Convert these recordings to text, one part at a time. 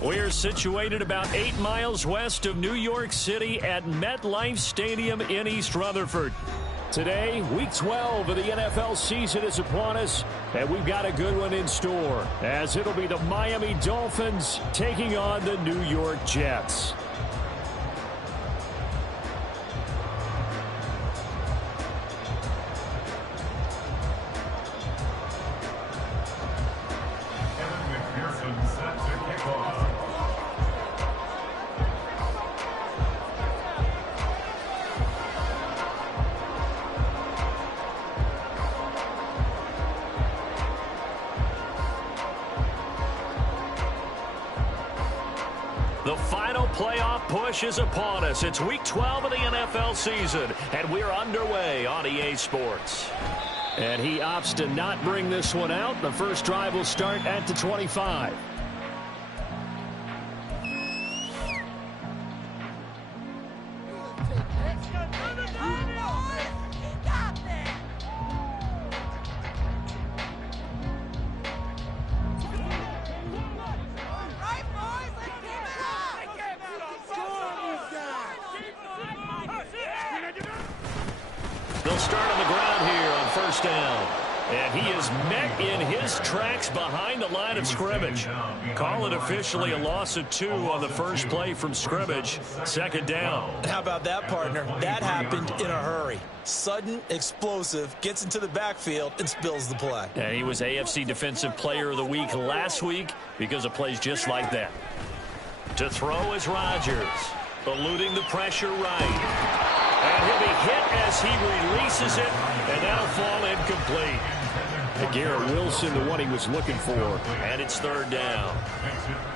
We're situated about 8 miles west of New York City at MetLife Stadium in East Rutherford. Today, Week 12 of the NFL season is upon us, and we've got a good one in store, as it'll be the Miami Dolphins taking on the New York Jets. The final playoff push is upon us. It's Week 12 of the NFL season, and we're underway on EA Sports. And he opts to not bring this one out. The first drive will start at the 25. They'll start on the ground here on first down. And he is met in his tracks behind the line of scrimmage. Call it officially a loss of 2 on the first play from scrimmage. Second down. How about that, partner? That happened in a hurry. Sudden, explosive, gets into the backfield and spills the play. And he was AFC Defensive Player of the Week last week because of plays just like that. To throw is Rodgers, eluding the pressure right. And he'll be hit as he releases it, and that'll fall incomplete. Garrett Wilson, the one he was looking for, and it's third down.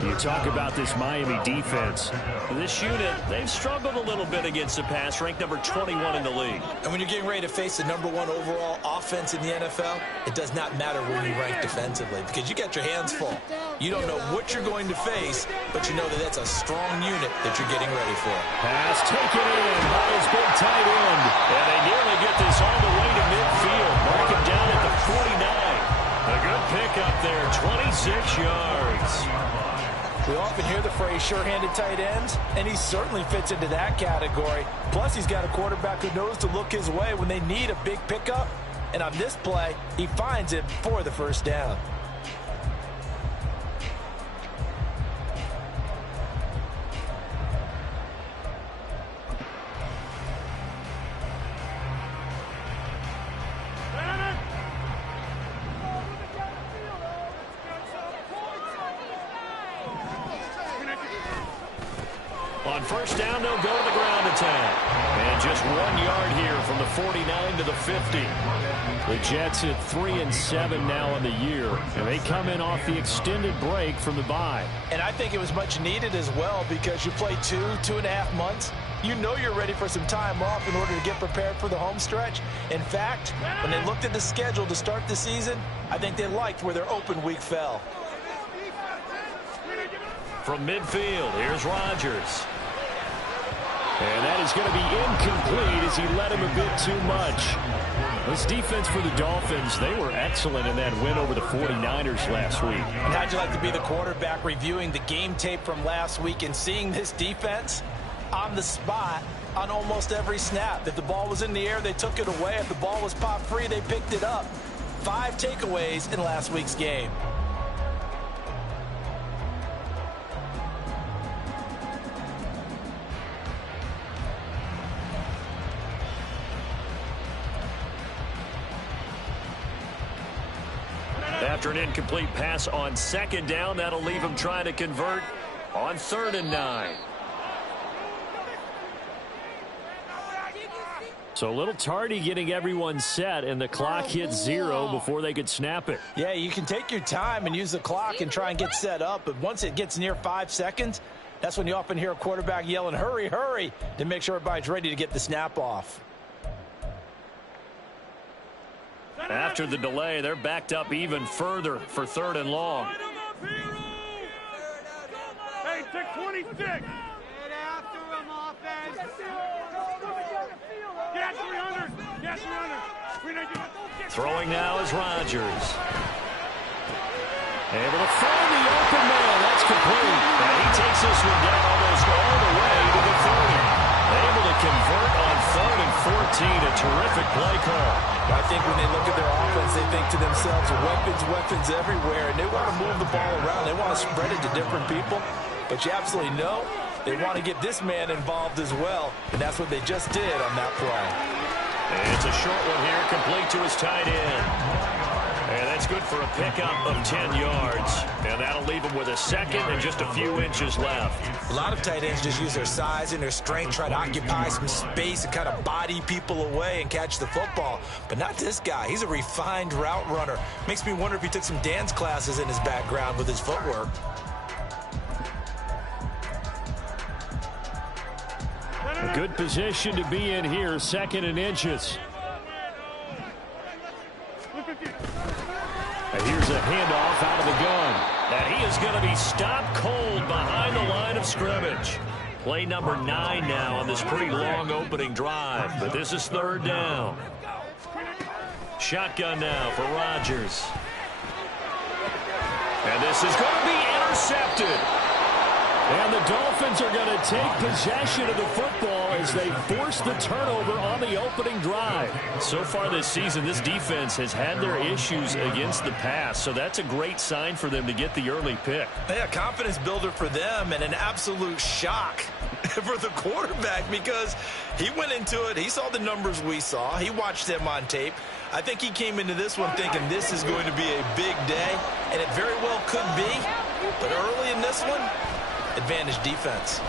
You talk about this Miami defense. This unit, they've struggled a little bit against the pass, ranked number 21 in the league. And when you're getting ready to face the number 1 overall offense in the NFL, it does not matter where you rank defensively because you got your hands full. You don't know what you're going to face, but you know that that's a strong unit that you're getting ready for. Pass taken in by his big tight end. And they nearly get this all the way to midfield. Mark him down at the 49. A good pickup there, 26 yards. We often hear the phrase sure-handed tight ends, and he certainly fits into that category. Plus, he's got a quarterback who knows to look his way when they need a big pickup. And on this play, he finds it for the first down. On first down, they'll go to the ground attack. And just 1 yard here from the 49 to the 50. The Jets at 3-7 now in the year. And they come in off the extended break from the bye. And I think it was much needed as well because you play 2.5 months. You know you're ready for some time off in order to get prepared for the home stretch. In fact, when they looked at the schedule to start the season, I think they liked where their open week fell. From midfield, here's Rodgers. And that is going to be incomplete as he led him a bit too much. This defense for the Dolphins, they were excellent in that win over the 49ers last week. And how'd you like to be the quarterback reviewing the game tape from last week and seeing this defense on the spot on almost every snap? If the ball was in the air, they took it away. If the ball was popped free, they picked it up. 5 takeaways in last week's game. After an incomplete pass on second down, that'll leave him trying to convert on 3rd and 9. So a little tardy getting everyone set, and the clock hit 0 before they could snap it. Yeah, you can take your time and use the clock and try and get set up, but once it gets near 5 seconds, that's when you often hear a quarterback yelling, hurry, hurry, to make sure everybody's ready to get the snap off. After the delay, they're backed up even further for 3rd and long. Hey, take 26. Get after him, offense. Get at 300. Get at 300. Throwing now is Rodgers. Able to find the open man. That's complete. And this one down almost all the way to the 30. Able to convert on 3rd and 14. A terrific play call. I think when they look at their offense, they think to themselves, weapons everywhere, and they want to move the ball around. They want to spread it to different people. But you absolutely know they want to get this man involved as well, and that's what they just did on that play. And it's a short one here, complete to his tight end. And that's good for a pickup of 10 yards. And that'll leave him with a second and just a few inches left. A lot of tight ends just use their size and their strength, try to occupy some space and kind of body people away and catch the football. But not this guy. He's a refined route runner. Makes me wonder if he took some dance classes in his background with his footwork. A good position to be in here, 2nd and inches. And here's a handoff out of the gun. And he is going to be stopped cold behind the line of scrimmage. Play number 9 now on this pretty long opening drive. But this is 3rd down. Shotgun now for Rodgers. And this is going to be intercepted. And the Dolphins are going to take possession of the football as they force the turnover on the opening drive. So far this season, this defense has had their issues against the pass, so that's a great sign for them to get the early pick. Yeah, confidence builder for them and an absolute shock for the quarterback because he went into it. He saw the numbers we saw. He watched them on tape. I think he came into this one thinking this is going to be a big day, and it very well could be. But early in this one, advantage defense.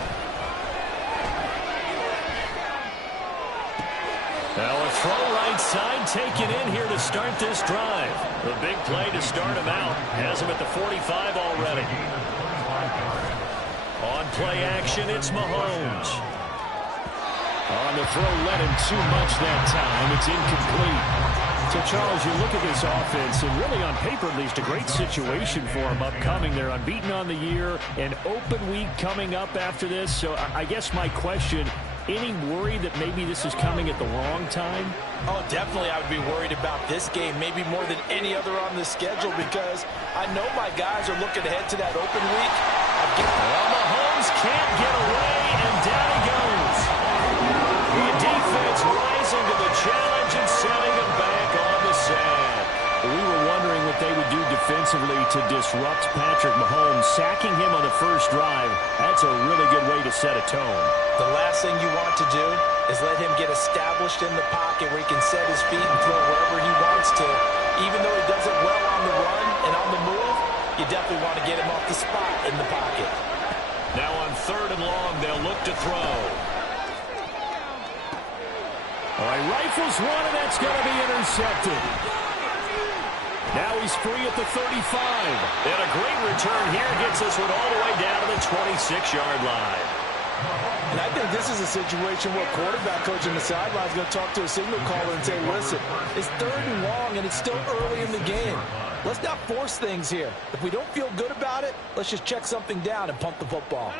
Now a throw right side taken in here to start this drive. The big play to start him out. Has him at the 45 already. On play action, it's Mahomes. On the throw, let him too much that time. It's incomplete. So, Charles, you look at this offense, and really on paper, at least, a great situation for them upcoming. They're unbeaten on the year, an open week coming up after this. So I guess my question, any worry that maybe this is coming at the wrong time? Oh, definitely I would be worried about this game, maybe more than any other on the schedule, because I know my guys are looking ahead to that open week. Well, Mahomes can't get away, and down he goes. The defense rising to the challenge and sending him back on the sand. We were wondering what they would do defensively to disrupt Patrick Mahomes. Sacking him on the first drive, that's a really good way to set a tone. The last thing you want to do is let him get established in the pocket where he can set his feet and throw wherever he wants to. Even though he does it well on the run and on the move, you definitely want to get him off the spot in the pocket. Now on 3rd and long, they'll look to throw. All right, rifles one, and that's going to be intercepted. Now he's free at the 35. And a great return here gets this one all the way down to the 26-yard line. And I think this is a situation where quarterback coach on the sideline is going to talk to a signal caller and say, listen, it's 3rd and long, and it's still early in the game. Let's not force things here. If we don't feel good about it, let's just check something down and pump the football.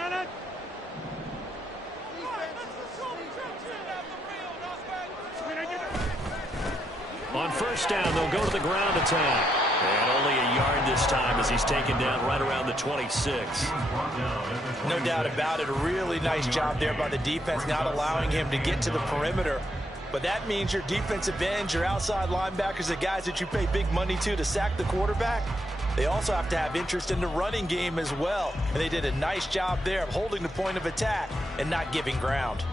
On 1st down, they'll go to the ground attack. And only a yard this time as he's taken down right around the 26. No doubt about it. A really nice job there by the defense, not allowing him to get to the perimeter. But that means your defensive ends, your outside linebackers, the guys that you pay big money to sack the quarterback, they also have to have interest in the running game as well. And they did a nice job there of holding the point of attack and not giving ground.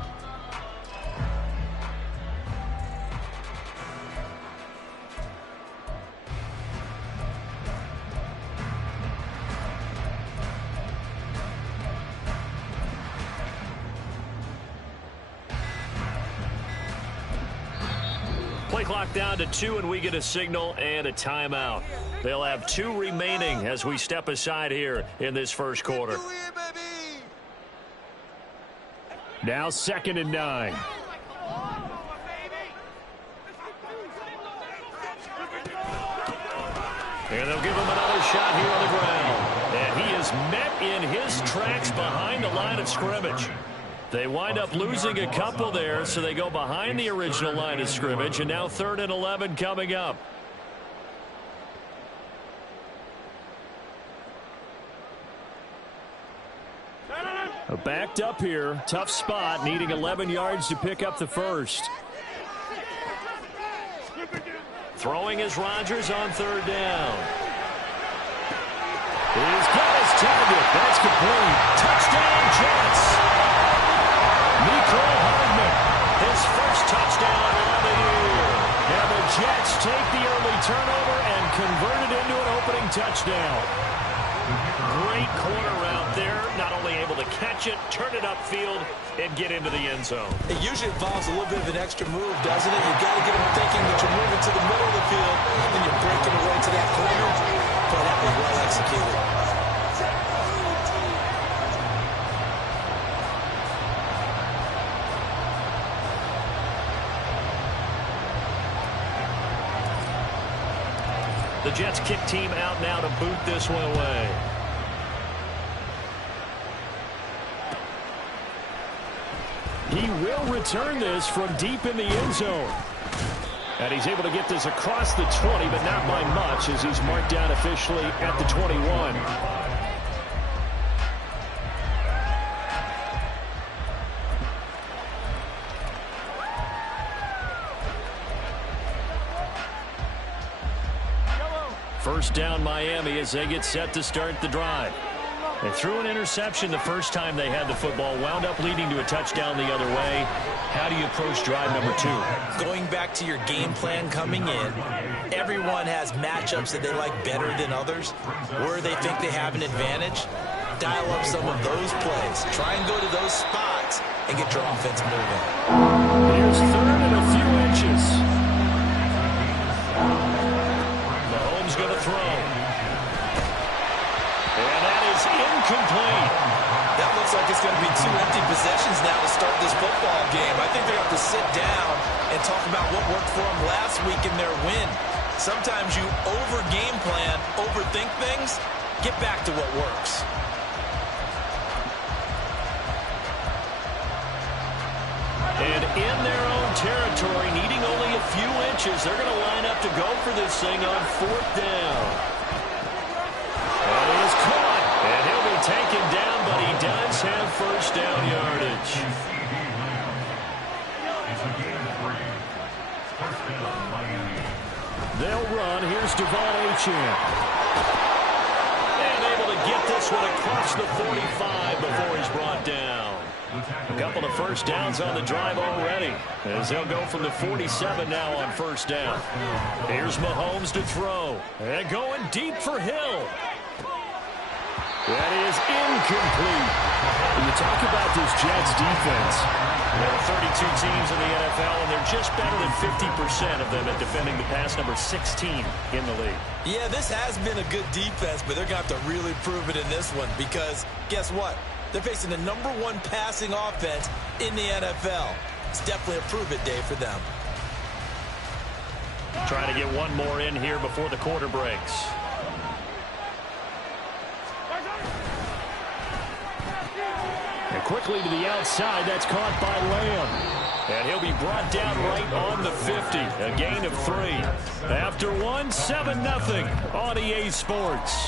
Play clock down to 2, and we get a signal and a timeout. They'll have 2 remaining as we step aside here in this first quarter. Now 2nd and 9. And they'll give him another shot here on the ground. And he is met in his tracks behind the line of scrimmage. They wind up losing a couple there, so they go behind the original line of scrimmage, and now 3rd and 11 coming up. Backed up here. Tough spot. Needing 11 yards to pick up the first. Throwing is Rodgers on third down. He's got his target. That's complete. Touchdown, Jets. Mecole Hardman. His first touchdown on the year. And the Jets take the early turnover and convert it into an opening touchdown. Great corner route there. Not only able to catch it, turn it upfield, and get into the end zone. It usually involves a little bit of an extra move, doesn't it? You've got to get them thinking that you're moving to the middle of the field, and you're breaking away to that corner. But that was well executed. The Jets kick team out now to boot this one away. He will return this from deep in the end zone. And he's able to get this across the 20, but not by much as he's marked down officially at the 21. First down Miami as they get set to start the drive. They threw an interception the first time they had the football, wound up leading to a touchdown the other way. How do you approach drive number 2? Going back to your game plan coming in, everyone has matchups that they like better than others. Where they think they have an advantage, dial up some of those plays. Try and go to those spots and get your offense moving. Here's third and a few inches. Mahomes going to throw. And that is incomplete. That looks like it's going to be 2 empty possessions now to start this football game. I think they have to sit down and talk about what worked for them last week in their win. Sometimes you over-game plan, overthink things. Get back to what works. And in their own territory, needing only a few inches, they're going to line up to go for this thing on fourth down. And he is caught, and he'll be taken down, but he does have first down yardage. They'll run. Here's Devon Achane. And able to get this one across the 45 before he's brought down. A couple of first downs on the drive already, as they'll go from the 47 now on first down. Here's Mahomes to throw, and going deep for Hill. That is incomplete. When you talk about this Jets defense, there are 32 teams in the NFL, and they're just better than 50% of them at defending the pass, number 16 in the league. Yeah, this has been a good defense, but they're going to have to really prove it in this one because guess what? They're facing the #1 passing offense in the NFL. It's definitely a prove-it day for them. Trying to get one more in here before the quarter breaks. And quickly to the outside, that's caught by Lamb. And he'll be brought down right on the 50. A gain of 3. After one, 7-0 on EA Sports.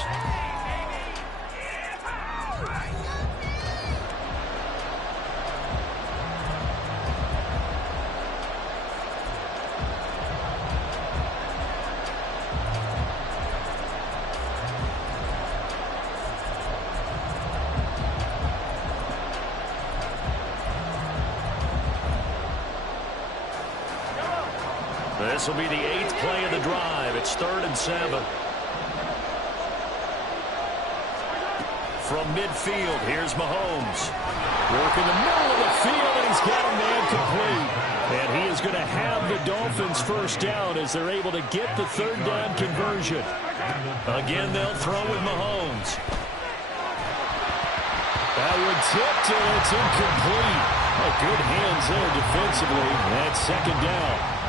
This will be the 8th play of the drive. It's 3rd and 7. From midfield, here's Mahomes. Work in the middle of the field, and he's got a man complete. And he is going to have the Dolphins first down as they're able to get the 3rd down conversion. Again, they'll throw with Mahomes. That one tipped, and it's incomplete. Good hands there defensively. That's 2nd down.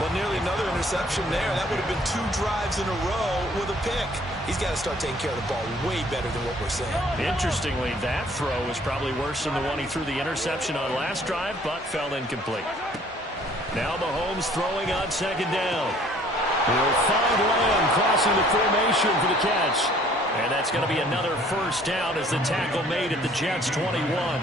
Well, nearly another interception there. That would have been 2 drives in a row with a pick. He's got to start taking care of the ball way better than what we're seeing. Interestingly, that throw was probably worse than the one he threw the interception on last drive, but fell incomplete. Now Mahomes throwing on 2nd down. He'll find Lamb crossing the formation for the catch. And that's going to be another first down as the tackle made at the Jets' 21.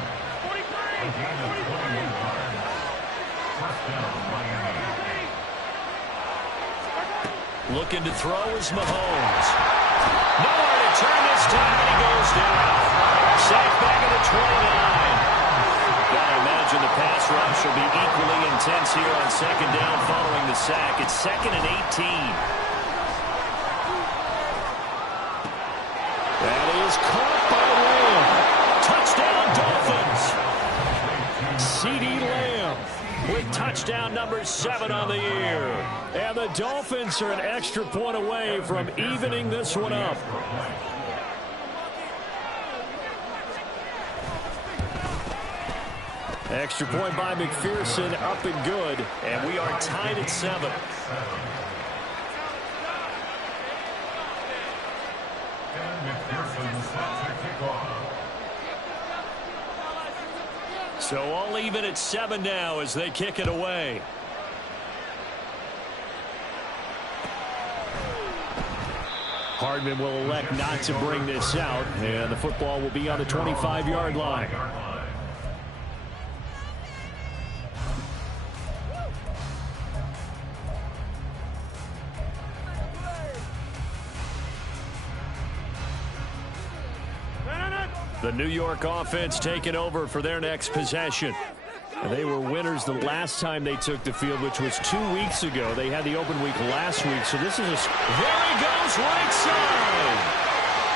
Looking to throw is Mahomes. Nowhere to turn this time, and he goes down. Sacked back at the 29. Gotta imagine the pass rush will be equally intense here on second down following the sack. It's 2nd and 18. That is caught by Lamb. Touchdown, Dolphins. CeeDee Lamb with touchdown number 7 on the year. And the Dolphins are an extra point away from evening this one up. Extra point by McPherson, up and good. And we are tied at 7. So all even at 7 now as they kick it away. Hardman will elect not to bring this out, and the football will be on the 25-yard line. The New York offense taking over for their next possession. They were winners the last time they took the field, which was 2 weeks ago. They had the open week last week, so this is a... There he goes, right side.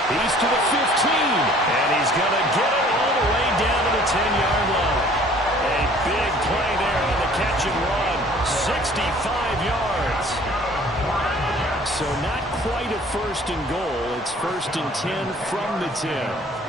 He's to the 15. And he's going to get it all the way down to the 10-yard line. A big play there on the catch and run. 65 yards. So not quite a 1st and goal. It's 1st and 10 from the 10.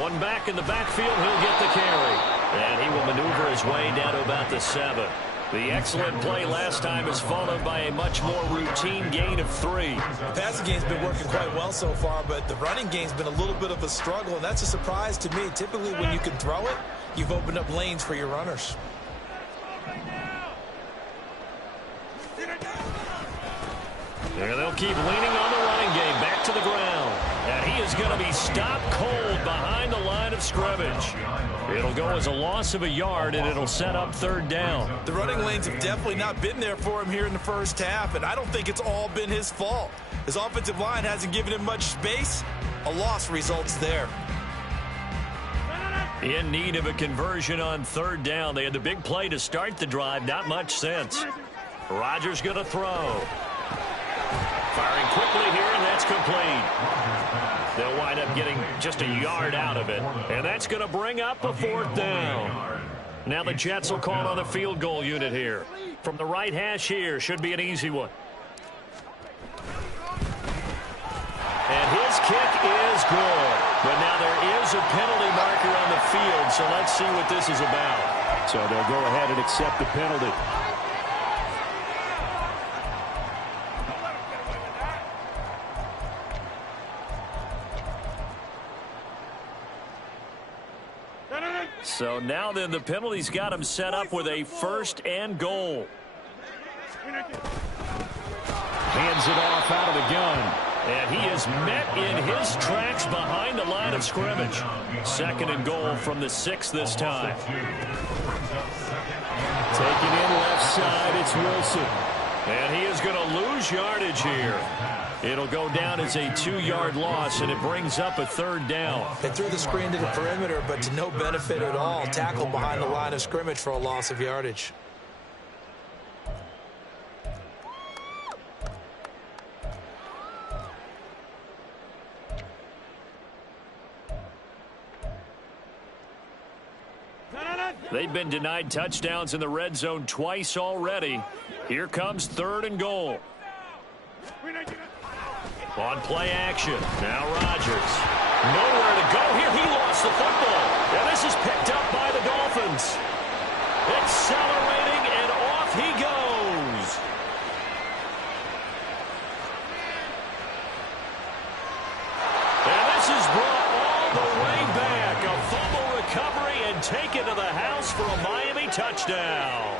One back in the backfield, he'll get the carry. And he will maneuver his way down to about the 7. The excellent play last time is followed by a much more routine gain of 3. The passing game's been working quite well so far, but the running game's been a little bit of a struggle, and that's a surprise to me. Typically, when you can throw it, you've opened up lanes for your runners. And they'll keep leaning on the running game back to the ground. And he is going to be stopped cold behind the line of scrimmage. It'll go as a loss of a yard, and it'll set up 3rd down. The running lanes have definitely not been there for him here in the first half, and I don't think it's all been his fault. His offensive line hasn't given him much space. A loss results there. In need of a conversion on 3rd down. They had the big play to start the drive. Not much sense. Rodgers going to throw. Firing quickly here, and that's complete. They'll wind up getting just a yard out of it. And that's going to bring up a 4th down. Now the Jets will call on the field goal unit here. From the right hash here, should be an easy one. And his kick is good. But now there is a penalty marker on the field, so let's see what this is about. So they'll go ahead and accept the penalty. So now then the penalty's got him set up with a 1st and goal. Hands it off out of the gun. And he is met in his tracks behind the line of scrimmage. 2nd and goal from the 6 this time. Taking in left side, it's Wilson. And he is going to lose yardage here. It'll go down as a 2-yard loss, and it brings up a 3rd down. They threw the screen to the perimeter, but to no benefit at all. Tackled behind the line of scrimmage for a loss of yardage. They've been denied touchdowns in the red zone twice already. Here comes 3rd and goal. On play action. Now Rodgers. Nowhere to go here. He lost the football. And this is picked up by the Dolphins. Accelerating, and off he goes. And this is brought all the way back. A fumble recovery and taken to the house for a Miami touchdown.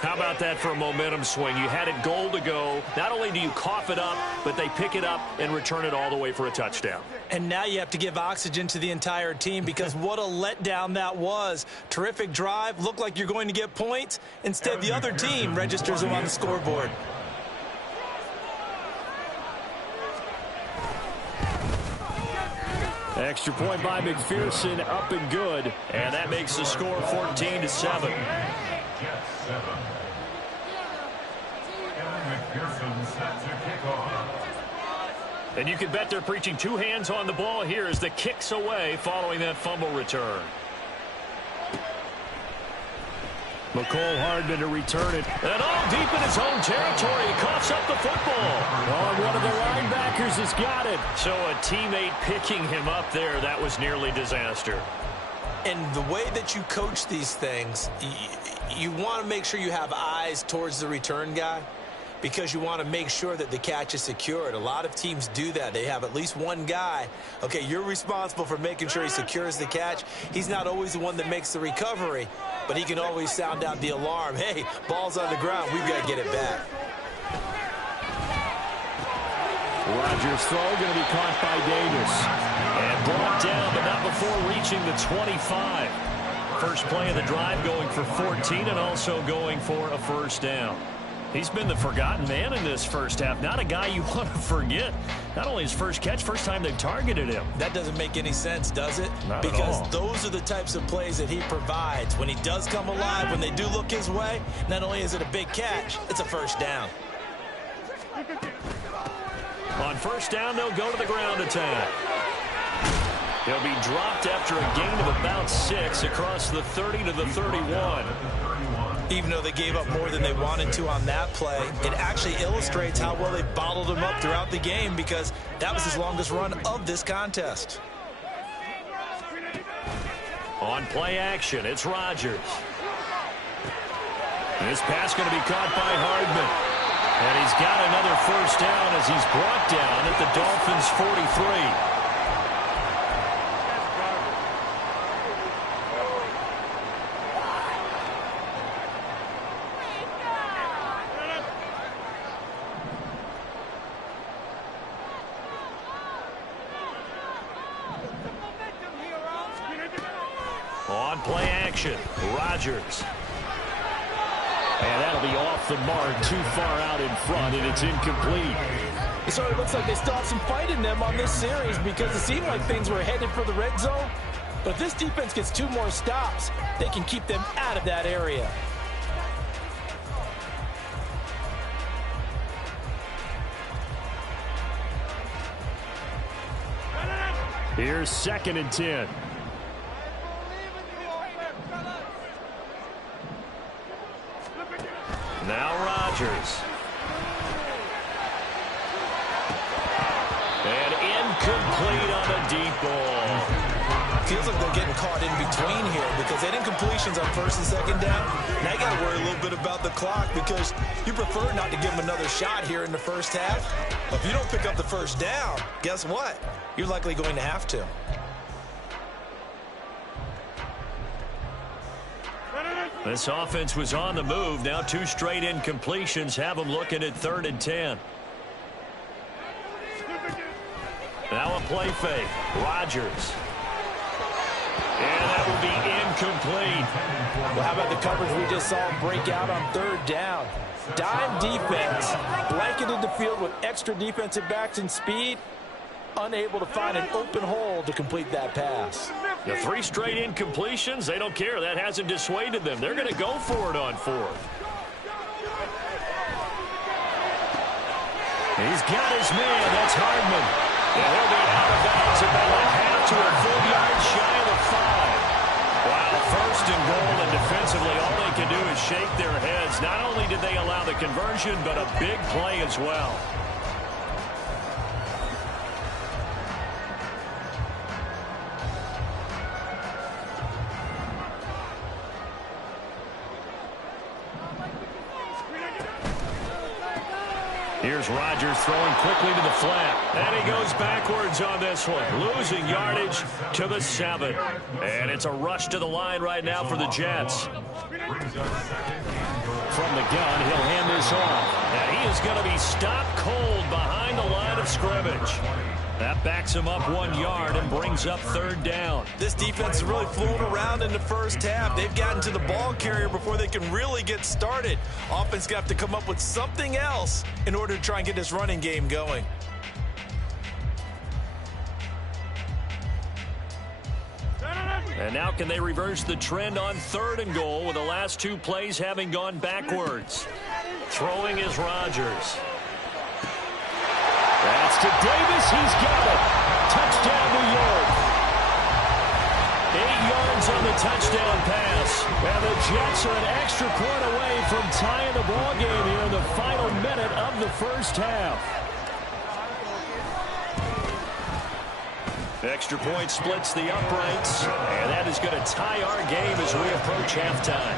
How about that for a momentum swing? You had it goal to go. Not only do you cough it up, but they pick it up and return it all the way for a touchdown. And now you have to give oxygen to the entire team because what a letdown that was. Terrific drive. Looked like you're going to get points. Instead, the other team registers them on the scoreboard. Extra point by McPherson, up and good. And that makes the score 14-7. And you can bet they're preaching two hands on the ball here as the kick's away following that fumble return. McCole Hardman to return it. And all deep in his own territory. He coughs up the football. Oh, one of the linebackers has got it. So a teammate picking him up there, that was nearly disaster. And the way that you coach these things, you want to make sure you have eyes towards the return guy because you want to make sure that the catch is secured. A lot of teams do that. They have at least one guy. Okay, you're responsible for making sure he secures the catch. He's not always the one that makes the recovery, but he can always sound out the alarm. Hey, ball's on the ground. We've got to get it back. Rodgers' throw going to be caught by Davis. And brought down, but not before reaching the 25. First play of the drive going for 14 and also going for a first down. He's been the forgotten man in this first half. Not a guy you want to forget. Not only his first catch, first time they've targeted him. That doesn't make any sense, does it? Not because at all. Those are the types of plays that he provides. When he does come alive, when they do look his way, not only is it a big catch, it's a first down. On first down, they'll go to the ground attack. He'll be dropped after a gain of about 6 across the 30 to the 31. Even though they gave up more than they wanted to on that play, it actually illustrates how well they bottled him up throughout the game because that was his longest run of this contest. On play action, it's Rodgers. This pass going to be caught by Hardman. And he's got another first down as he's brought down at the Dolphins' 43. On play action, Rodgers. And that'll be off the mark, too far out in front, and it's incomplete. It sort of looks like they still have some fight in them on this series because it seemed like things were headed for the red zone. But if this defense gets 2 more stops, they can keep them out of that area. Here's 2nd and 10. Now Rodgers. And incomplete on a deep ball. Feels like they're getting caught in between here because they didn't completions on 1st and 2nd down. Now you got to worry a little bit about the clock because you prefer not to give them another shot here in the first half. But if you don't pick up the first down, guess what? You're likely going to have to. This offense was on the move. Now 2 straight incompletions have them looking at 3rd and 10. Now a play fake. Rodgers. And that will be incomplete. Well, how about the coverage we just saw break out on 3rd down? Dime defense, blanketed the field with extra defensive backs and speed, unable to find an open hole to complete that pass. The 3 straight incompletions, they don't care. That hasn't dissuaded them. They're going to go for it on 4th. He's got his man. That's Hardman. And he'll be out of bounds about a half to a full yard shy of the 5. Wow, 1st and goal, and defensively all they can do is shake their heads. Not only did they allow the conversion, but a big play as well. Here's Rodgers throwing quickly to the flat. And he goes backwards on this one. Losing yardage to the 7. And it's a rush to the line right now for the Jets. from the gun. He'll hand this off. And he is going to be stopped cold behind the line of scrimmage. That backs him up 1 yard and brings up third down. This defense is really flown around in the first half. They've gotten to the ball carrier before they can really get started. Offense got to come up with something else in order to try and get this running game going. And now can they reverse the trend on 3rd and goal with the last 2 plays having gone backwards? Throwing is Rodgers. That's to Davis. He's got it. Touchdown, New York. 8 yards on the touchdown pass. And the Jets are an extra point away from tying the ball game here in the final minute of the first half. Extra point splits the uprights, and that is going to tie our game as we approach halftime.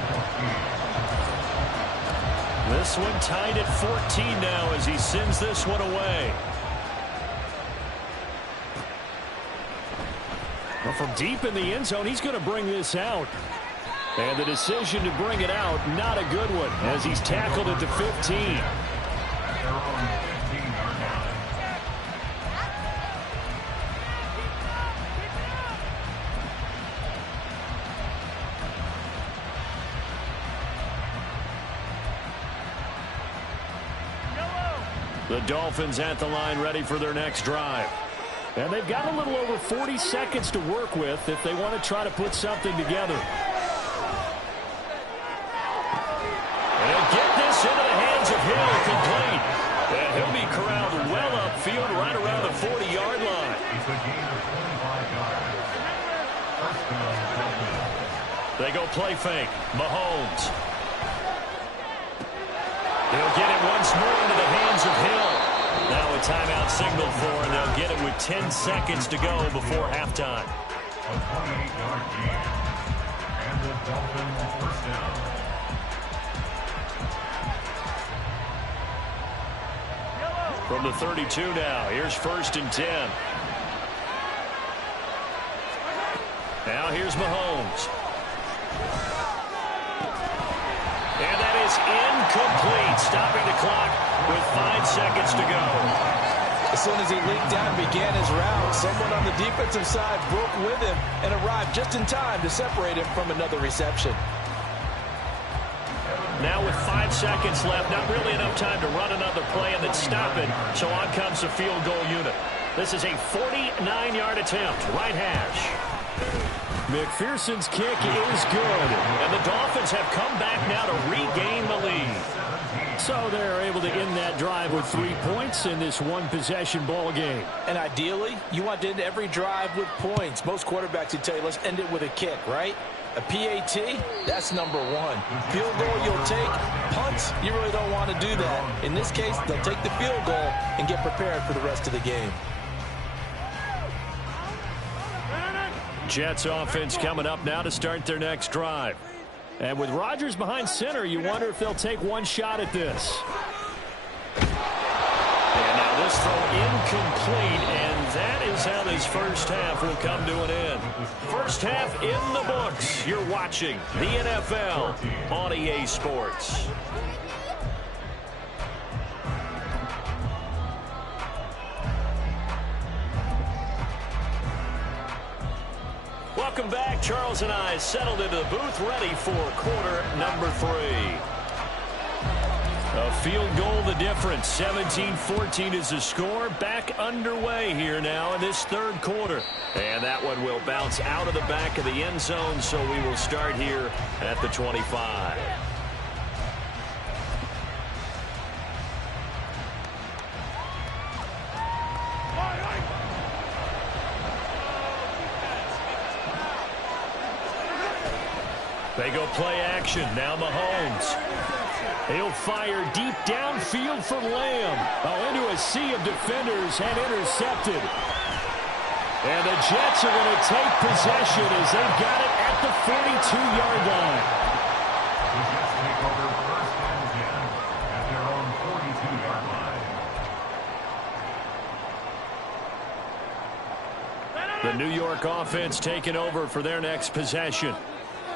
This one tied at 14 now as he sends this one away. Well, from deep in the end zone, he's going to bring this out. And the decision to bring it out, not a good one, as he's tackled at the 15. The Dolphins at the line ready for their next drive. And they've got a little over 40 seconds to work with if they want to try to put something together. And he'll get this into the hands of Hill, complete. And he'll be corralled well upfield right around the 40-yard line. They go play fake. Mahomes. He'll get it once more into the hands of Hill. Now a timeout signal for, and they'll get it with 10 seconds to go before halftime. A 28-yard gain. And the Dolphins first down. From the 32 now, here's 1st and 10. Now here's Mahomes. And that is incomplete, stopping the clock with 5 seconds to go. As soon as he leaked out and began his route, someone on the defensive side broke with him and arrived just in time to separate him from another reception. Now with 5 seconds left, not really enough time to run another play and then stop it, so on comes the field goal unit. This is a 49-yard attempt, right hash. McPherson's kick is good. And the Dolphins have come back now to regain the lead. So they're able to end that drive with 3 points in this one-possession ball game. And ideally, you want to end every drive with points. Most quarterbacks would tell you, let's end it with a kick, right? A PAT, that's number 1. Field goal you'll take. Punts, you really don't want to do that. In this case, they'll take the field goal and get prepared for the rest of the game. Jets offense coming up now to start their next drive. And with Rodgers behind center, you wonder if they'll take one shot at this. And now this throw incomplete, and that is how this first half will come to an end. First half in the books. You're watching the NFL on EA Sports. Welcome back. Charles and I settled into the booth ready for quarter number 3. A field goal the difference. 17-14 is the score. Back underway here now in this third quarter. And that one will bounce out of the back of the end zone, so we will start here at the 25. They go play action. Now Mahomes. He'll fire deep downfield for Lamb. Oh, into a sea of defenders and intercepted. And the Jets are going to take possession as they've got it at the 42-yard line. The Jets take over 1st and 10 at their own 42-yard line. The New York offense taking over for their next possession.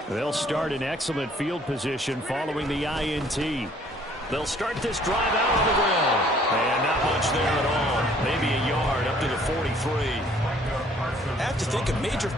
They'll start in excellent field position following the INT. They'll start this drive out on the ground. And not much there at all. Maybe a yard up to the 43. I have to think a major...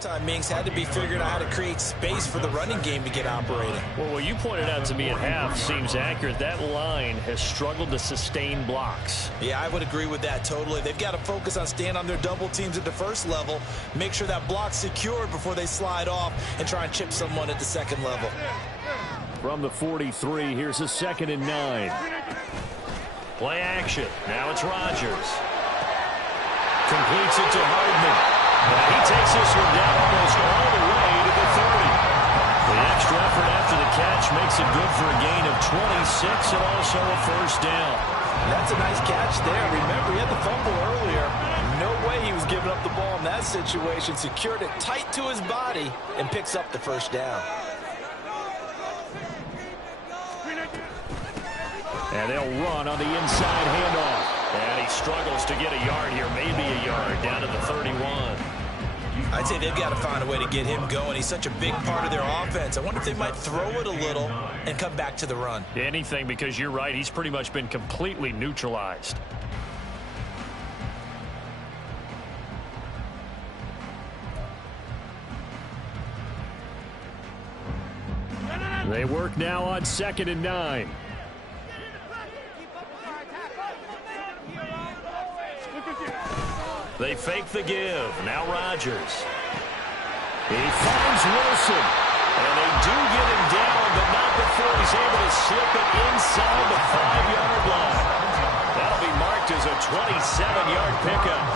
Time Minks had to be figuring out how to create space for the running game to get operating. Well, what you pointed out to me at half seems accurate. That line has struggled to sustain blocks. Yeah, I would agree with that totally. They've got to focus on staying on their double teams at the first level, make sure that block's secured before they slide off and try and chip someone at the second level. From the 43, here's a 2nd and 9. Play action. Now it's Rodgers. Completes it to Hardman. He takes this one down almost all the way to the 30. The extra effort after the catch makes it good for a gain of 26 and also a first down. That's a nice catch there. Remember, he had the fumble earlier. No way he was giving up the ball in that situation. Secured it tight to his body and picks up the first down. And they'll run on the inside handoff. And he struggles to get a yard here, maybe a yard, down to the 31. I'd say they've got to find a way to get him going. He's such a big part of their offense. I wonder if they might throw it a little and come back to the run. Anything, because you're right. He's pretty much been completely neutralized. They work now on 2nd and 9. They fake the give. Now Rodgers. He finds Wilson. And they do get him down, but not before he's able to slip it inside the 5-yard line. That'll be marked as a 27-yard pickup.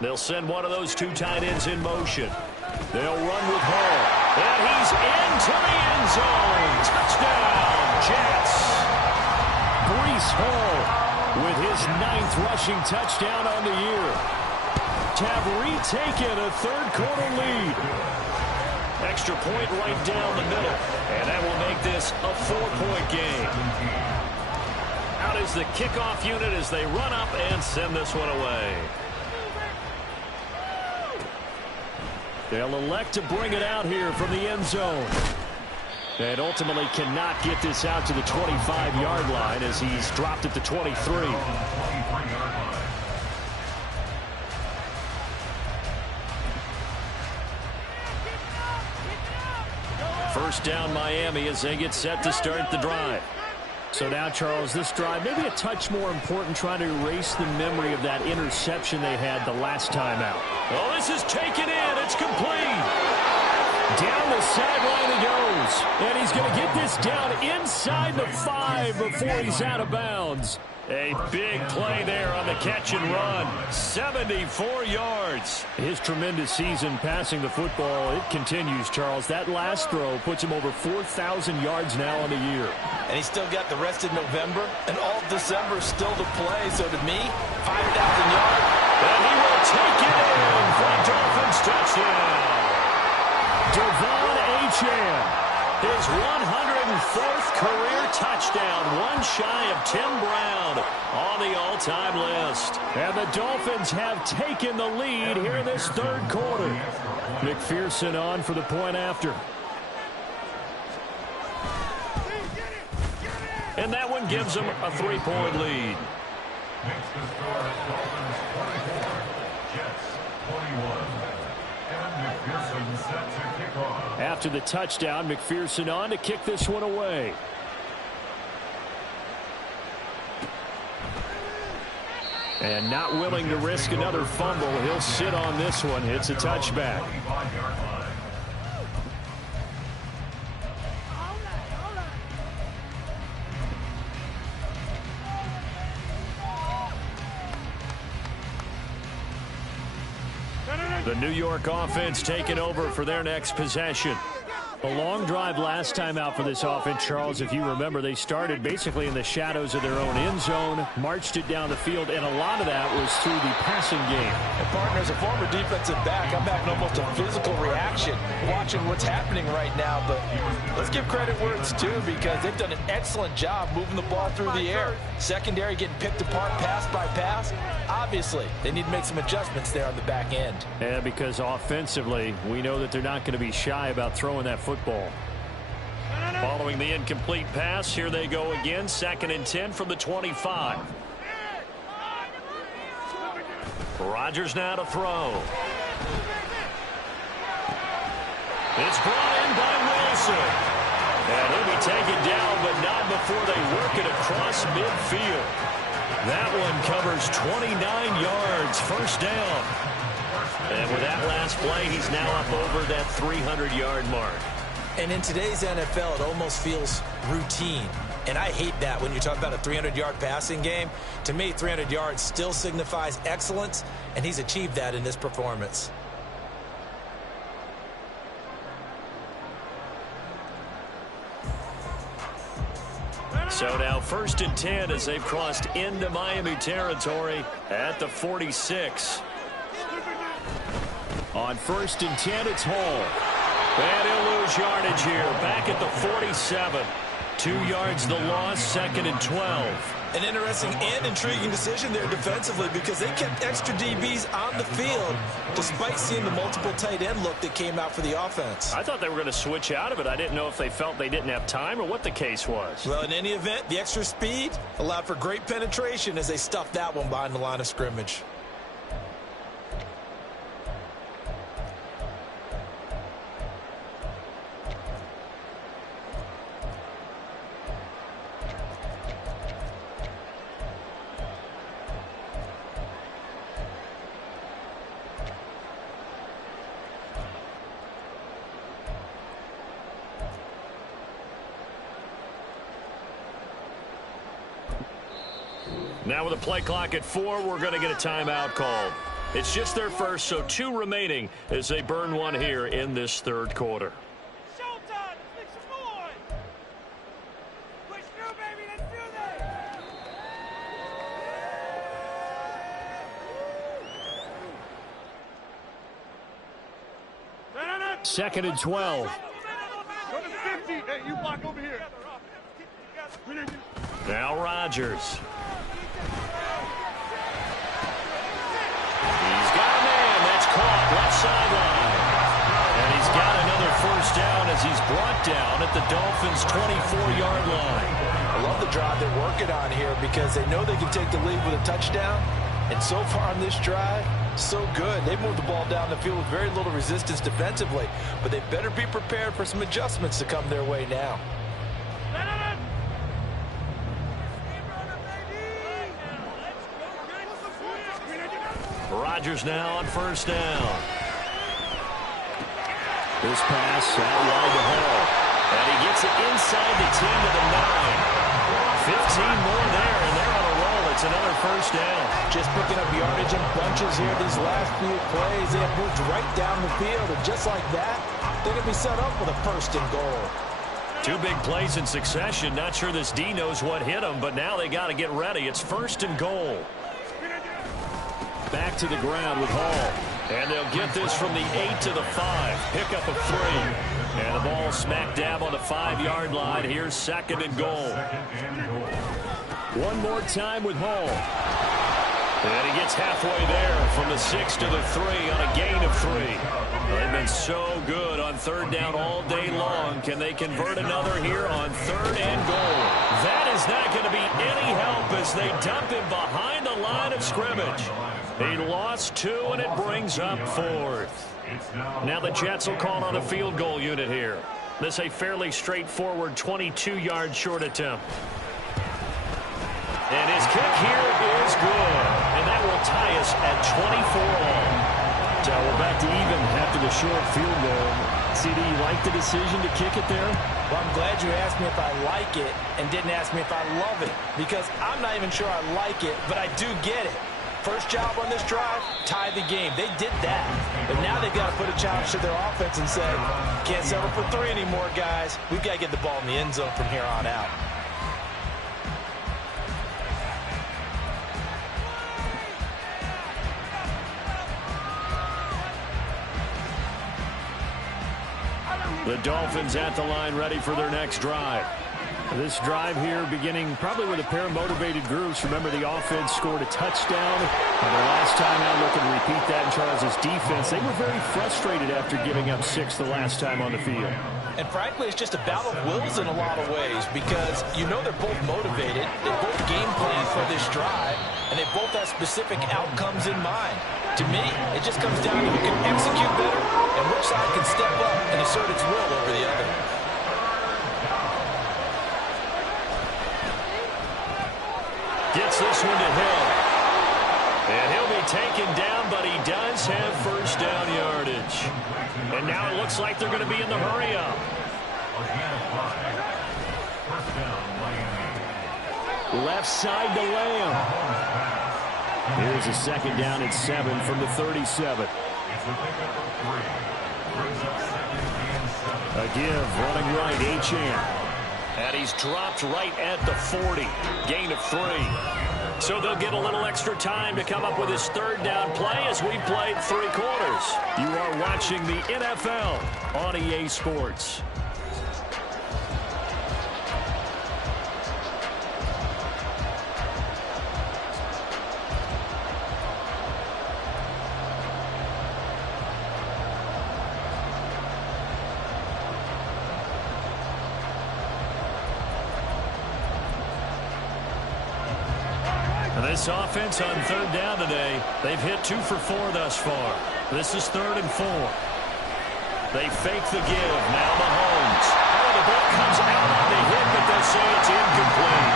They'll send one of those two tight ends in motion. They'll run with Hall. And he's into the end zone. Touchdown, Jets. Breece Hall with his 9th rushing touchdown on the year. To have retaken a third-quarter lead. Extra point right down the middle. And that will make this a 4-point game. Out is the kickoff unit as they run up and send this one away. They'll elect to bring it out here from the end zone. And ultimately cannot get this out to the 25-yard line as he's dropped at the 23. First down Miami as they get set to start the drive. So now, Charles, this drive maybe a touch more important, trying to erase the memory of that interception they had the last time out. Oh, this is taken in. It's complete. Down the sideline he goes. And he's going to get this down inside the 5 before he's out of bounds. A big play there on the catch and run. 74 yards. His tremendous season passing the football, it continues, Charles. That last throw puts him over 4,000 yards now on the year. And he's still got the rest of November and all of December still to play. So to me, 5,000 yards. And he will take it in for a Dolphins touchdown. Devon Achane. His 104th career touchdown, one shy of Tim Brown on the all-time list. And the Dolphins have taken the lead here in this third quarter. McPherson on for the point after. And that one gives them a 3-point lead. Makes the score Dolphins 24, Jets 21. And McPherson set to kick off. After the touchdown, McPherson on to kick this one away. And not willing to risk another fumble. He'll sit on this one. It's a touchback. The New York offense taking over for their next possession. A long drive last time out for this offense, Charles. If you remember, they started basically in the shadows of their own end zone, marched it down the field, and a lot of that was through the passing game. And partner, as a former defensive back, I'm having almost a physical reaction watching what's happening right now. But let's give credit where it's due, because they've done an excellent job moving the ball through the air. Secondary getting picked apart pass by pass. Obviously, they need to make some adjustments there on the back end. And because offensively, we know that they're not going to be shy about throwing that football. Following the incomplete pass, here they go again. 2nd and 10 from the 25. Rodgers now to throw. It's brought in by Wilson. And he'll be taken down, but not before they work it across midfield. That one covers 29 yards, first down. And with that last play, he's now up over that 300-yard mark. And in today's NFL, it almost feels routine. And I hate that when you talk about a 300-yard passing game. To me, 300 yards still signifies excellence, and he's achieved that in this performance. So now 1st and 10 as they've crossed into Miami territory at the 46. On 1st and 10, it's Hall. And he'll lose yardage here. Back at the 47. 2 yards the loss, 2nd and 12. An interesting and intriguing decision there defensively, because they kept extra DBs on the field despite seeing the multiple tight end look that came out for the offense. I thought they were going to switch out of it. I didn't know if they felt they didn't have time or what the case was. Well, in any event, the extra speed allowed for great penetration as they stuffed that one behind the line of scrimmage. Now with a play clock at 4, we're going to get a timeout called. It's just their first, so 2 remaining as they burn one here in this 3rd quarter. Showtime! Let's make some noise! Push through, baby! Let's do this! 2nd and 12. Go to 50! Hey, you block over here! Now Rodgers. He's got a man. That's caught left sideline. And he's got another first down as he's brought down at the Dolphins' 24-yard line. I love the drive they're working on here, because they know they can take the lead with a touchdown. And so far on this drive, so good. They moved the ball down the field with very little resistance defensively, but they better be prepared for some adjustments to come their way now. Rodgers now on first down. This pass out wide to Hall. And he gets it inside the 10 to the 9. 15 more there, and they're on a roll. It's another first down. Just picking up yardage in bunches here these last few plays. They have moved right down the field, and just like that, they're going to be set up with a 1st and goal. 2 big plays in succession. Not sure this D knows what hit him, but now they got to get ready. It's 1st and goal. Back to the ground with Hall. And they'll get this from the 8 to the 5. Pickup of 3. And the ball smack dab on the 5-yard line. Here's 2nd and goal. One more time with Hall. And he gets halfway there from the 6 to the 3 on a gain of 3. They've been so good on 3rd down all day long. Can they convert another here on 3rd and goal? That is not going to be any help as they dump him behind the line of scrimmage. He lost 2, and it brings up 4th. Now the Jets will call on a field goal unit here. This a fairly straightforward 22-yard short attempt. And his kick here is good. And that this at 24 all. So we're back to even after the short field goal. CD, you like the decision to kick it there? Well, I'm glad you asked me if I like it and didn't ask me if I love it, because I'm not even sure I like it, but I do get it. First job on this drive, tie the game. They did that. But now they've got to put a challenge to their offense and say, can't settle for 3 anymore, guys. We've got to get the ball in the end zone from here on out. The Dolphins at the line, ready for their next drive. This drive here beginning probably with a pair of motivated groups. Remember, the offense scored a touchdown. And the last time out, looking to repeat that in Charles' defense. They were very frustrated after giving up 6 the last time on the field. And frankly, it's just a battle of wills in a lot of ways, because you know they're both motivated. They both game plan for this drive, and they both have specific outcomes in mind. To me, it just comes down to who can execute better and which side can step up and assert its will over the other. Gets this one to Hill. And he'll be taken down, but he does have first down yardage. And now it looks like they're going to be in the hurry-up. Left side to Lamb. Here's a second down at 7 from the 37. A give, running right, Achane. And he's dropped right at the 40. Gain of 3. So they'll get a little extra time to come up with his third down play as we played 3 quarters. You are watching the NFL on EA Sports. This offense on third down today, they've hit 2 for 4 thus far. This is 3rd and 4. They fake the give. Now Mahomes. Oh, the ball comes out on the hit, but they'll say it's incomplete.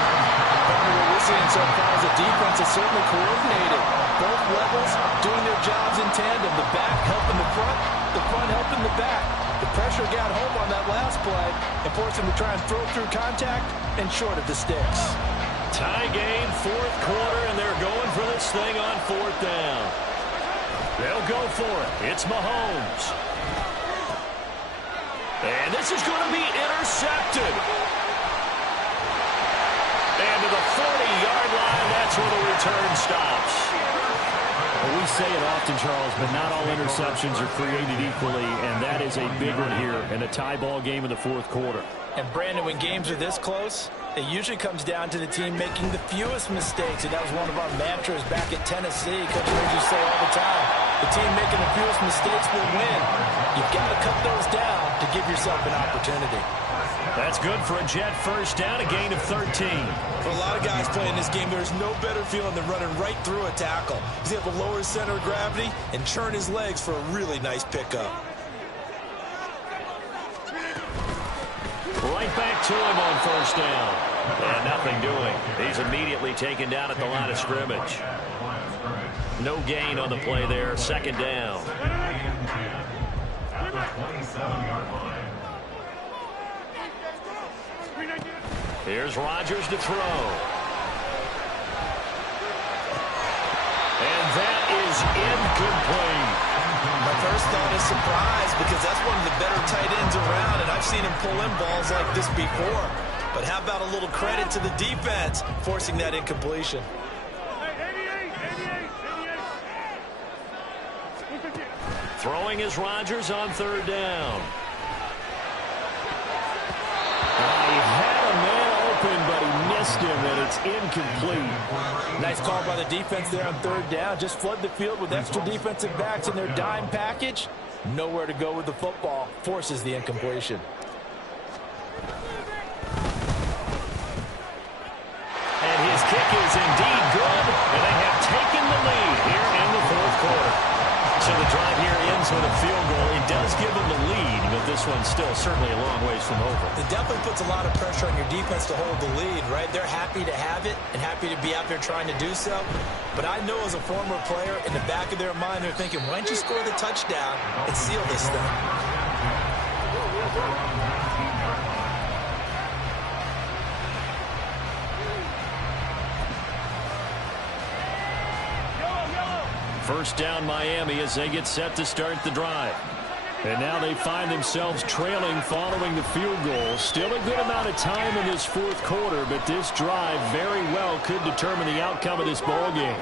What we're seeing so far is the defense is certainly coordinated. Both levels doing their jobs in tandem. The back helping the front helping the back. The pressure got home on that last play and forced him to try and throw through contact and short of the sticks. Tie game, 4th quarter, and they're going for this thing on 4th down. They'll go for it. It's Mahomes. And this is going to be intercepted. And to the 40-yard line, that's where the return stops. Well, we say it often, Charles, but not all interceptions are created equally, and that is a big one here in a tie ball game in the 4th quarter. And Brandon, when games are this close, it usually comes down to the team making the fewest mistakes, and that was one of our mantras back at Tennessee. Coach Major say all the time, the team making the fewest mistakes will win. You've got to cut those down to give yourself an opportunity. That's good for a Jet first down, a gain of 13. For a lot of guys playing this game, there's no better feeling than running right through a tackle. He's able to lower his center of gravity and churn his legs for a really nice pickup. Right back to him on first down. And nothing doing. He's immediately taken down at the line of scrimmage. No gain on the play there. 2nd down. At the 27-yard line. Here's Rodgers to throw. And that is incomplete. My first thought is surprise, because that's one of the better tight ends around, and I've seen him pull in balls like this before. But how about a little credit to the defense forcing that incompletion? Throwing is Rodgers on 3rd down. He had a man open, but he missed him, and it's incomplete. Nice call by the defense there on 3rd down. Just flood the field with extra defensive backs in their dime package. Nowhere to go with the football. Forces the incompletion. And his kick is indeed good, and they have taken the lead here in the 4th quarter. So the drive here ends with a field goal. It does give them the lead, but this one's still certainly a long ways from over. It definitely puts a lot of pressure on your defense to hold the lead, right? They're happy to have it and happy to be out there trying to do so. But I know as a former player, in the back of their mind, they're thinking, why don't you score the touchdown and seal this thing? First down Miami as they get set to start the drive. And now they find themselves trailing following the field goal. Still a good amount of time in this fourth quarter, but this drive very well could determine the outcome of this ball game.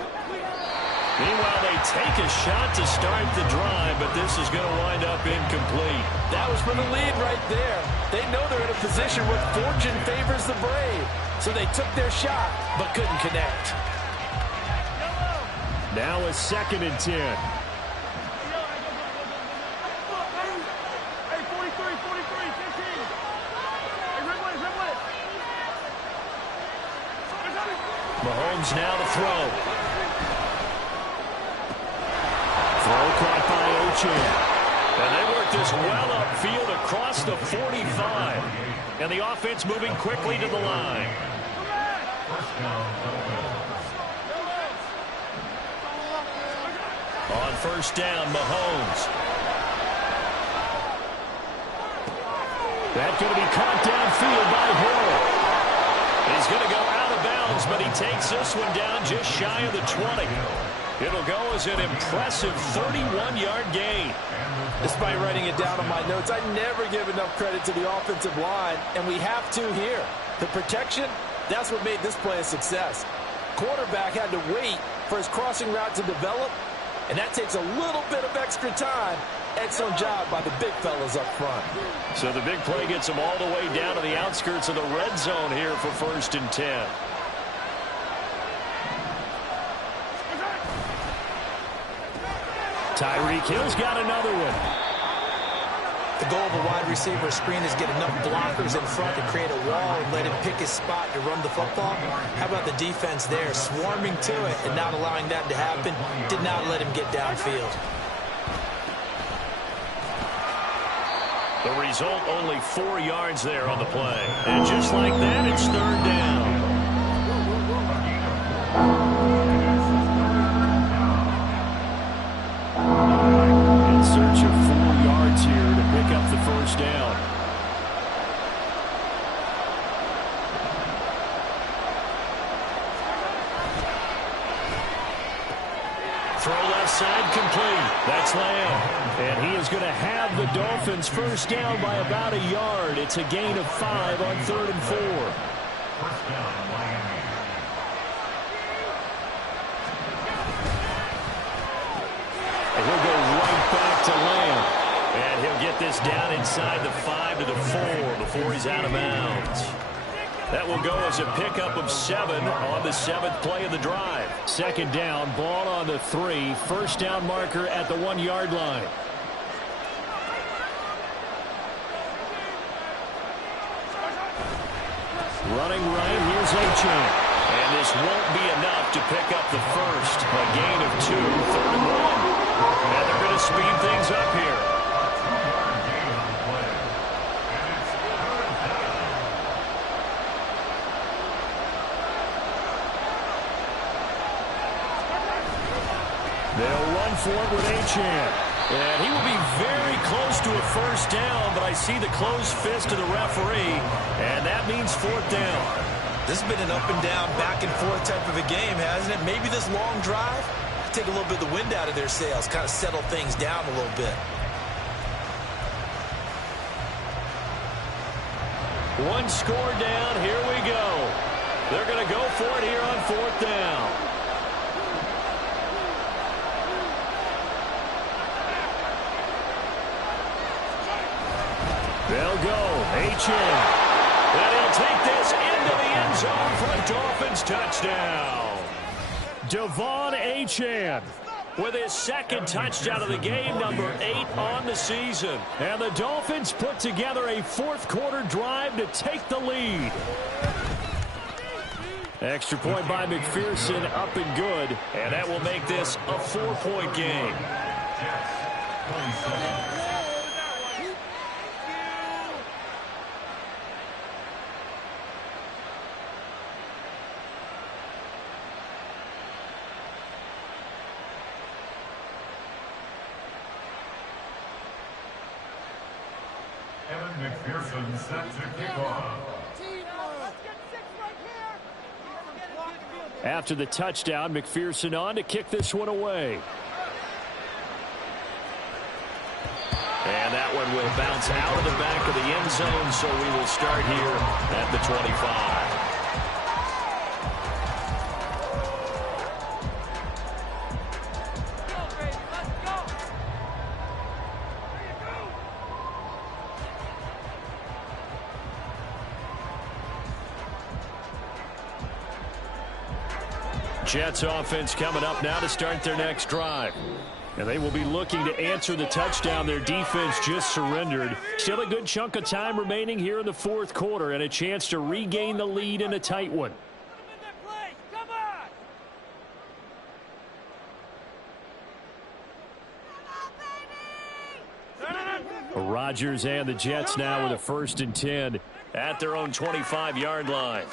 Meanwhile, they take a shot to start the drive, but this is going to wind up incomplete. That was for the lead right there. They know they're in a position where fortune favors the brave. So they took their shot, but couldn't connect. Now a 2nd and 10. Hey, 43, 15. Hey, Ridley. Mahomes now to throw. Throw caught by Ochan. And they work this well upfield across the 45. And the offense moving quickly to the line. On first down, Mahomes. That's going to be caught downfield by Hill. He's going to go out of bounds, but he takes this one down just shy of the 20. It'll go as an impressive 31-yard gain. Despite writing it down on my notes, I never give enough credit to the offensive line, and we have to here. The protection, that's what made this play a success. Quarterback had to wait for his crossing route to develop, and that takes a little bit of extra time. Excellent job by the big fellas up front. So the big play gets them all the way down to the outskirts of the red zone here for 1st and 10. Tyreek Hill's got another one. The goal of a wide receiver screen is get enough blockers in front to create a wall and let him pick his spot to run the football. How about the defense there, swarming to it and not allowing that to happen? Did not let him get downfield. The result, only 4 yards there on the play. And just like that, it's 3rd down. In search of 4 yards here to pick up the first down. Throw left side complete. That's Lamb. And he is going to have the Dolphins first down by about a yard. It's a gain of 5 on 3rd and 4. First down, Miami. And he'll go right back to Lamb. And he'll get this down inside the 5 to the 4 before he's out of bounds. That will go as a pickup of 7 on the 7th play of the drive. 2nd down, ball on the 3. First down marker at the 1-yard line. Running right, here's Ochan. And this won't be enough to pick up the first. A gain of 2, 3rd and 1. And they're going to speed things up here. They'll run for it with Ochan. And he will be very close to a first down, but I see the closed fist of the referee, and that means 4th down. This has been an up and down, back and forth type of a game, hasn't it? Maybe this long drive, take a little bit of the wind out of their sails, kind of settle things down a little bit. One score down, here we go. They're going to go for it here on 4th down. They'll go. Ochan. And he'll take this into the end zone for a Dolphins touchdown. Devon Ochan With his 2nd touchdown of the game, number 8 on the season. And the Dolphins put together a 4th quarter drive to take the lead. Extra point by McPherson, up and good. And that will make this a 4-point game. McPherson set to kick off. Let's get 6 right here. After the touchdown, McPherson on to kick this one away. And that one will bounce out of the back of the end zone, so we will start here at the 25. Jets offense coming up now to start their next drive. And they will be looking to answer the touchdown their defense just surrendered. Still a good chunk of time remaining here in the fourth quarter and a chance to regain the lead in a tight one. Rodgers and the Jets now with a 1st and 10 at their own 25-yard line.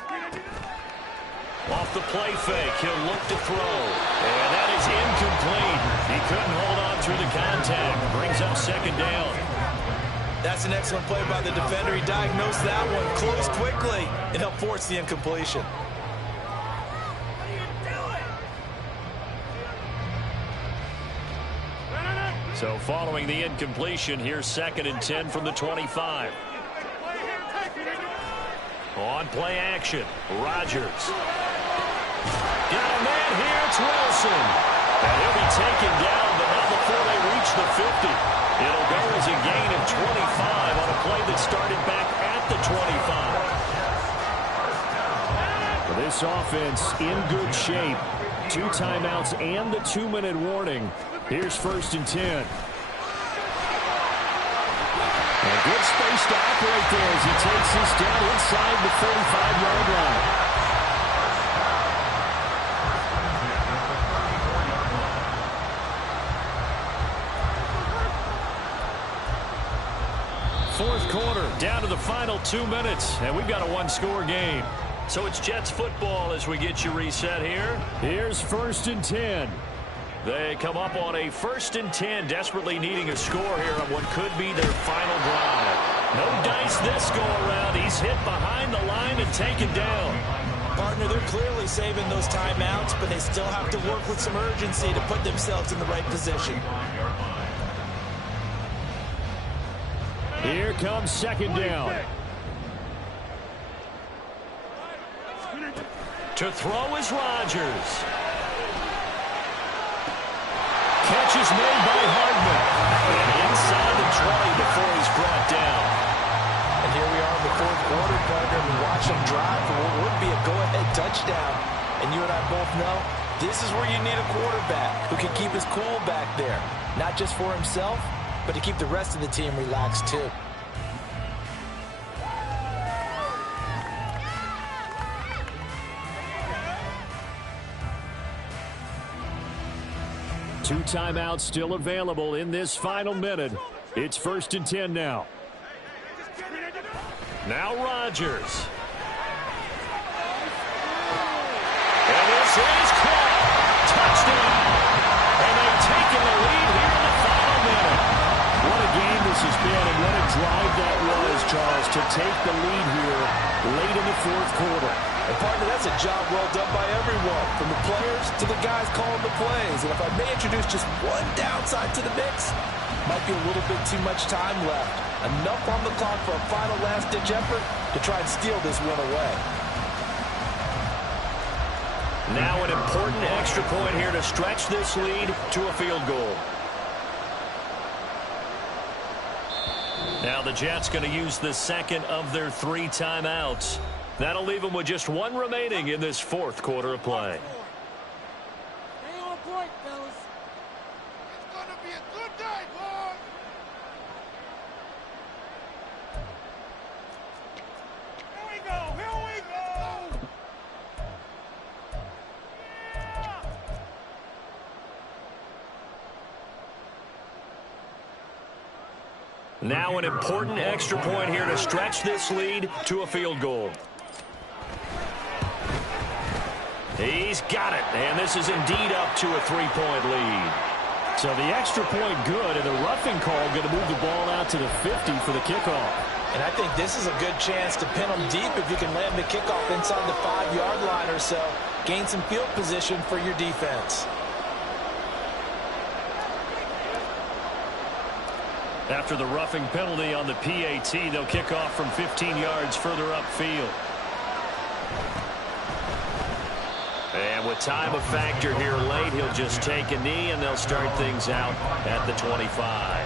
Off the play fake, he'll look to throw. And that is incomplete. He couldn't hold on through the contact. Brings up 2nd down. That's an excellent play by the defender. He diagnosed that one, closed quickly, and helped force the incompletion. So following the incompletion, here's 2nd and 10 from the 25. On play action, Rodgers. Got a man here, it's Wilson. And he'll be taken down, but not before they reach the 50. It'll go as a gain of 25 on a play that started back at the 25. Well, this offense in good shape. 2 timeouts and the 2-minute warning. Here's 1st and 10. And good space to operate there as he takes this down inside the 45-yard line. Fourth quarter, down to the final 2 minutes, and we've got a 1-score game. So it's Jets football as we get you reset here. Here's 1st and 10. They come up on a 1st and 10, desperately needing a score here on what could be their final drive. No dice this go-around. He's hit behind the line and taken down. Partner, they're clearly saving those timeouts, but they still have to work with some urgency to put themselves in the right position. Here comes 2nd down. To throw is Rodgers. Catch is made by Hardman. And inside the 20 before he's brought down. And here we are in the fourth quarter, partner. We watch them drive for what would be a go-ahead touchdown. And you and I both know this is where you need a quarterback who can keep his cool back there. Not just for himself, but to keep the rest of the team relaxed too. Two timeouts still available in this final minute. It's 1st and 10 now. Now Rodgers. And this is caught. Touchdown. And they've taken the lead here in the final minute. What a game this has been, and what a drive that was, Charles, to take the lead here late in the fourth quarter. And partner, that's a job well done by everyone, from the players to the guys calling the plays. And if I may introduce just one downside to the mix, might be a little bit too much time left. Enough on the clock for a final last-ditch effort to try and steal this one away. Now an important extra point here to stretch this lead to a field goal. Now the Jets going to use the 2nd of their 3 timeouts. That'll leave them with just 1 remaining in this fourth quarter of play. Stay on point, fellas. It's gonna be a good day, boys. Here we go. Here we go. Yeah. Now an important extra point here to stretch this lead to a field goal. He's got it, and this is indeed up to a 3-point lead. So the extra point good, and the roughing call going to move the ball out to the 50 for the kickoff. And I think this is a good chance to pin them deep if you can land the kickoff inside the 5-yard line or so. Gain some field position for your defense. After the roughing penalty on the PAT, they'll kick off from 15 yards further upfield. And with time a factor here late, he'll just take a knee, and they'll start things out at the 25.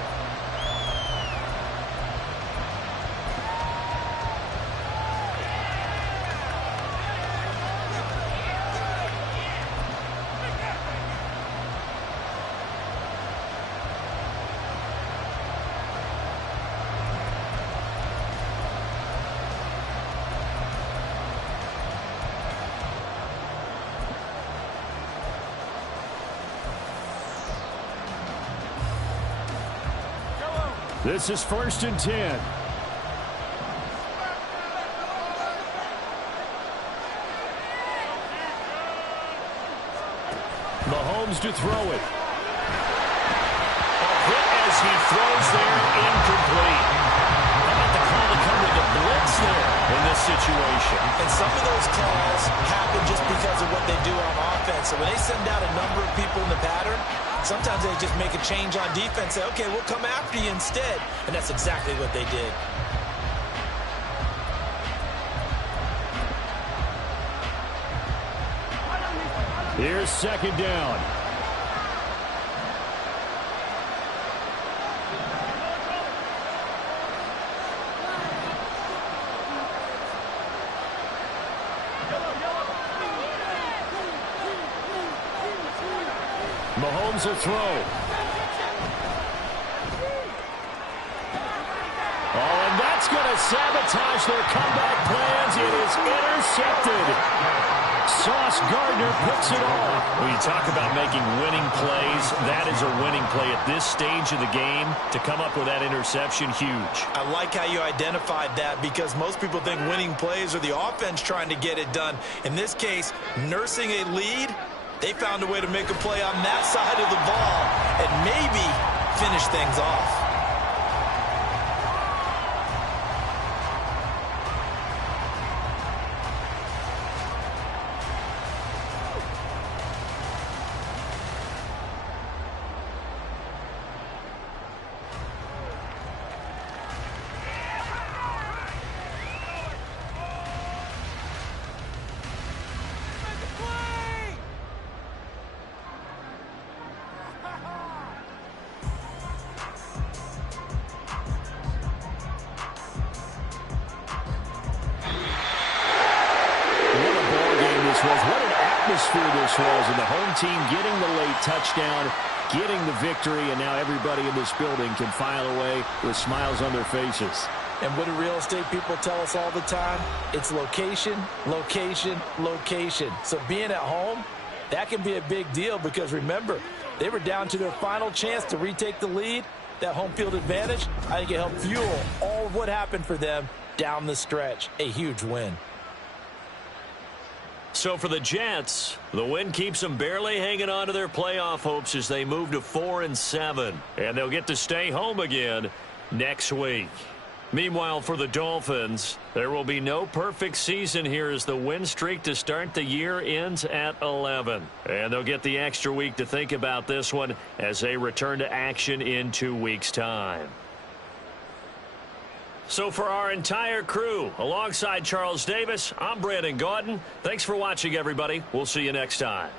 This is 1st and 10. Mahomes to throw it. A hit as he throws there, incomplete. How about the call to come with the blitz there in this situation? And some of those calls happen just because of what they do on offense. So when they send out a number of people in the pattern, sometimes they just make a change on defense, say, okay, we'll come after you instead. And that's exactly what they did. Here's 2nd down. Mahomes will throw. Oh, and that's going to sabotage their comeback plans. It is intercepted. Sauce Gardner picks it off. When you talk about making winning plays, that is a winning play at this stage of the game. To come up with that interception, huge. I like how you identified that, because most people think winning plays are the offense trying to get it done. In this case, nursing a lead, they found a way to make a play on that side of the ball and maybe finish things off. What an atmosphere this was, and the home team getting the late touchdown, getting the victory, and now everybody in this building can file away with smiles on their faces. And what do real estate people tell us all the time? It's location, location, location. So being at home, that can be a big deal, because remember, they were down to their final chance to retake the lead. That home field advantage, I think it helped fuel all of what happened for them down the stretch. A huge win. So for the Jets, the win keeps them barely hanging on to their playoff hopes as they move to 4-7. And they'll get to stay home again next week. Meanwhile, for the Dolphins, there will be no perfect season here as the win streak to start the year ends at 11. And they'll get the extra week to think about this one as they return to action in 2 weeks' time. So for our entire crew, alongside Charles Davis, I'm Brandon Gaudin. Thanks for watching, everybody. We'll see you next time.